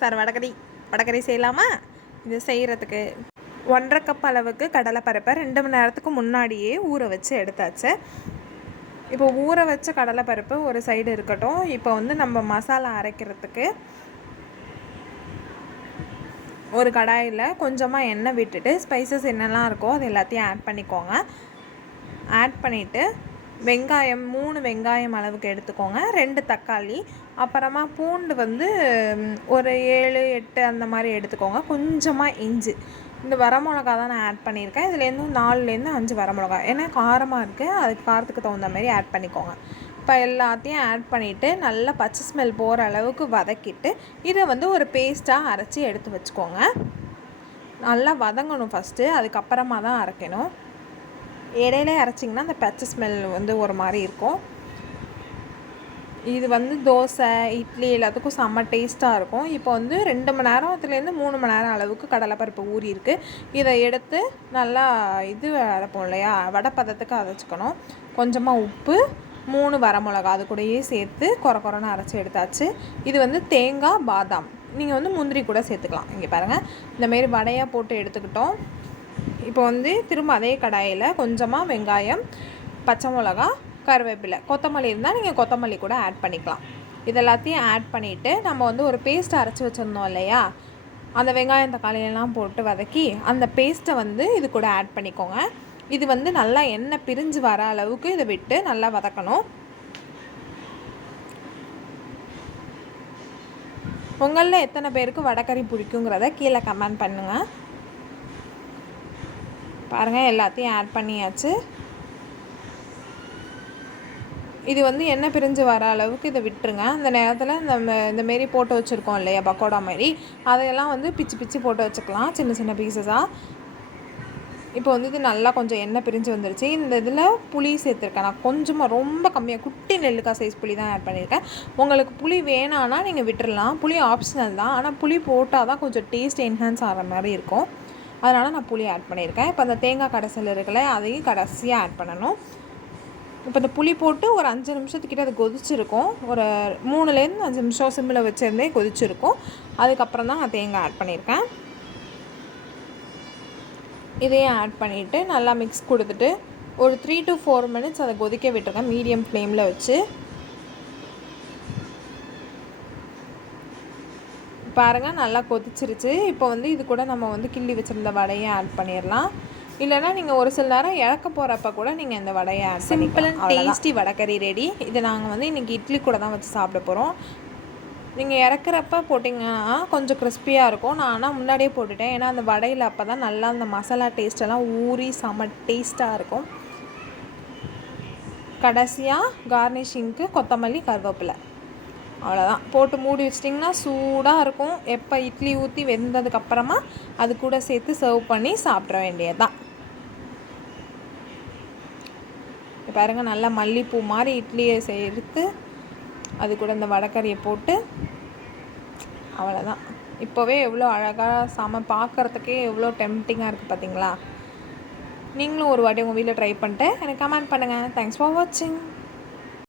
Sir vadacurry செய்யலாமா? இது செய்கிறதுக்கு 1.5 கப் அளவுக்கு கடலைப்பருப்பை 2 மணி நேரத்துக்கு முன்னாடியே ஊற வச்சு எடுத்தாச்சு. இப்போ ஊற வச்ச கடலைப்பருப்பு ஒரு சைடு இருக்கட்டும். இப்போ வந்து நம்ம மசாலா அரைக்கிறதுக்கு ஒரு கடாயில் கொஞ்சமாக எண்ணெய் விட்டுட்டு ஸ்பைசஸ் என்னெல்லாம் இருக்கோ அது எல்லாத்தையும் ஆட் பண்ணிக்கோங்க. ஆட் பண்ணிவிட்டு வெங்காயம் 3 வெங்காயம் அளவுக்கு எடுத்துக்கோங்க, 2 தக்காளி, அப்புறமா பூண்டு வந்து ஒரு 7 8 அந்த மாதிரி எடுத்துக்கோங்க, கொஞ்சமாக இஞ்சி. இந்த வரமிளகா தான் நான் ஆட் பண்ணியிருக்கேன். இதுலேருந்து 4லேருந்து 5 வரமிளகா, ஏன்னா காரமாக இருக்குது, அதுக்கு காரத்துக்கு தகுந்த மாதிரி ஆட் பண்ணிக்கோங்க. இப்போ எல்லாத்தையும் ஆட் பண்ணிவிட்டு நல்லா பச்சை ஸ்மெல் போகிற அளவுக்கு வதக்கிட்டு இதை வந்து ஒரு பேஸ்ட்டாக அரைச்சி எடுத்து வச்சுக்கோங்க. நல்லா வதங்கணும் ஃபஸ்ட்டு, அதுக்கப்புறமா தான் அரைக்கணும். இடையிலே அரைச்சிங்கன்னா அந்த பச்சை ஸ்மெல் வந்து ஒரு மாதிரி இருக்கும். இது வந்து தோசை, இட்லி எல்லாத்துக்கும் செம்ம டேஸ்ட்டாக இருக்கும். இப்போ வந்து 2 மணி நேரத்துலேருந்து 3 மணி நேரம் அளவுக்கு கடலைப்பருப்பு ஊறி இருக்குது. இதை எடுத்து நல்லா அரைப்போம் இல்லையா, வடை பதத்துக்கு அரைச்சிக்கணும். கொஞ்சமாக உப்பு, 3 வரமிளகா அது கூடயே சேர்த்து கொரன்னு அரைச்சி எடுத்தாச்சு. இது வந்து தேங்காய், பாதாம், நீங்கள் வந்து முந்திரி கூட சேர்த்துக்கலாம். இங்கே பாருங்கள், இந்தமாரி வடையாக போட்டு எடுத்துக்கிட்டோம். இப்போ வந்து திரும்ப அதே கடாயில் கொஞ்சமாக வெங்காயம், பச்சை மிளகா, கருவேப்பிலை, கொத்தமல்லி இருந்தால் நீங்கள் கொத்தமல்லி கூட ஆட் பண்ணிக்கலாம். இதெல்லாத்தையும் ஆட் பண்ணிவிட்டு நம்ம வந்து ஒரு பேஸ்ட் அரைச்சி வச்சுருந்தோம் இல்லையா, அந்த வெங்காயம் தக்காளியெல்லாம் போட்டு வதக்கி அந்த பேஸ்ட்டை வந்து இது கூட ஆட் பண்ணிக்கோங்க. இது வந்து நல்லா எண்ணெய் பிரிஞ்சு வர அளவுக்கு இதை விட்டு நல்லா வதக்கணும். உங்களில் எத்தனை பேருக்கு வடைக்கறி பிடிக்குங்கிறத கீழே கமெண்ட் பண்ணுங்கள். பாருங்கள், எல்லாத்தையும் ஆட் பண்ணியாச்சு. இது வந்து எண்ணெய் பிரிஞ்சு வர அளவுக்கு இதை விட்டுருங்க. அந்த நேரத்தில் இந்தமாரி போட்டு வச்சுருக்கோம் இல்லையா பக்கோடா மாதிரி, அதையெல்லாம் வந்து பிச்சு போட்டு வச்சுக்கலாம் சின்ன சின்ன பீசஸாக. இப்போ வந்து இது நல்லா கொஞ்சம் எண்ணெய் பிரிஞ்சு வந்துருச்சு. இந்த இதில் புளி சேர்த்துருக்கேன் நான் கொஞ்சமாக, ரொம்ப கம்மியாக, குட்டி நெல்லிக்காய் சைஸ் புளி தான் ஆட் பண்ணியிருக்கேன். உங்களுக்கு புளி வேணான்னா நீங்கள் விட்டுடலாம், புளி ஆப்ஷனல் தான். ஆனால் புளி போட்டால் தான் கொஞ்சம் டேஸ்ட் என்ஹான்ஸ் ஆகிற மாதிரி இருக்கும், அதனால் நான் புளி ஆட் பண்ணியிருக்கேன். இப்போ அந்த தேங்காய் கடைசியில் இருக்குல்ல, அதையும் கடைசியாக ஆட் பண்ணணும். இப்போ இந்த புளி போட்டு ஒரு 5 நிமிஷத்துக்கிட்ட அது கொதிச்சிருக்கும். ஒரு 3லேருந்து 5 நிமிஷம் சிம்மில் வச்சுருந்தே கொதிச்சிருக்கும். அதுக்கப்புறம் தான் நான் தேங்காய் ஆட் பண்ணியிருக்கேன். இதையும் ஆட் பண்ணிவிட்டு நல்லா மிக்ஸ் கொடுத்துட்டு ஒரு 3 to 4 மினிட்ஸ் அதை கொதிக்க விட்டுருக்கேன் மீடியம் ஃப்ளேமில் வச்சு. பாருங்கள், நல்லா கொதிச்சிருச்சு. இப்போ வந்து இது கூட நம்ம வந்து கிள்ளி வச்சுருந்த வடையை ஆட் பண்ணிடலாம். இல்லைனா நீங்கள் ஒரு சில நேரம் இறக்க போகிறப்ப கூட நீங்கள் இந்த வடையை ஆட் சிம்பிள் அண்ட் டேஸ்டி வடைக்கறி ரெடி. இதை நாங்கள் வந்து இன்றைக்கி இட்லி கூட தான் வச்சு சாப்பிட போகிறோம். நீங்கள் இறக்குறப்ப போட்டிங்கன்னா கொஞ்சம் கிறிஸ்பியாக இருக்கும். நான் ஆனால் முன்னாடியே போட்டுட்டேன், ஏன்னா அந்த வடையில் அப்போ தான் நல்லா அந்த மசாலா டேஸ்ட்டெல்லாம் ஊறி செம்ம டேஸ்ட்டாக இருக்கும். கடைசியாக கார்னிஷிங்க்கு கொத்தமல்லி, கருவேப்பிலை, அவ்வளோதான் போட்டு மூடி வச்சிட்டிங்கன்னா சூடாக இருக்கும். எப்போ இட்லி ஊற்றி வெந்ததுக்கப்புறமா அது கூட சேர்த்து சர்வ் பண்ணி சாப்பிட வேண்டியது தான். பாருங்கள், நல்லா மல்லிப்பூ மாதிரி இட்லியை சேர்த்து அது கூட இந்த வடைக்கறியை போட்டு, அவ்வளோதான். இப்போவே எவ்வளோ அழகாக பார்க்குறதுக்கே எவ்வளோ டெம்ப்டிங்காக இருக்குது பார்த்தீங்களா? நீங்களும் ஒரு வாட்டி உங்கள் வீட்டில் ட்ரை பண்ணிட்டு எனக்கு கமெண்ட் பண்ணுங்கள். தேங்க்ஸ் ஃபார் வாட்சிங்.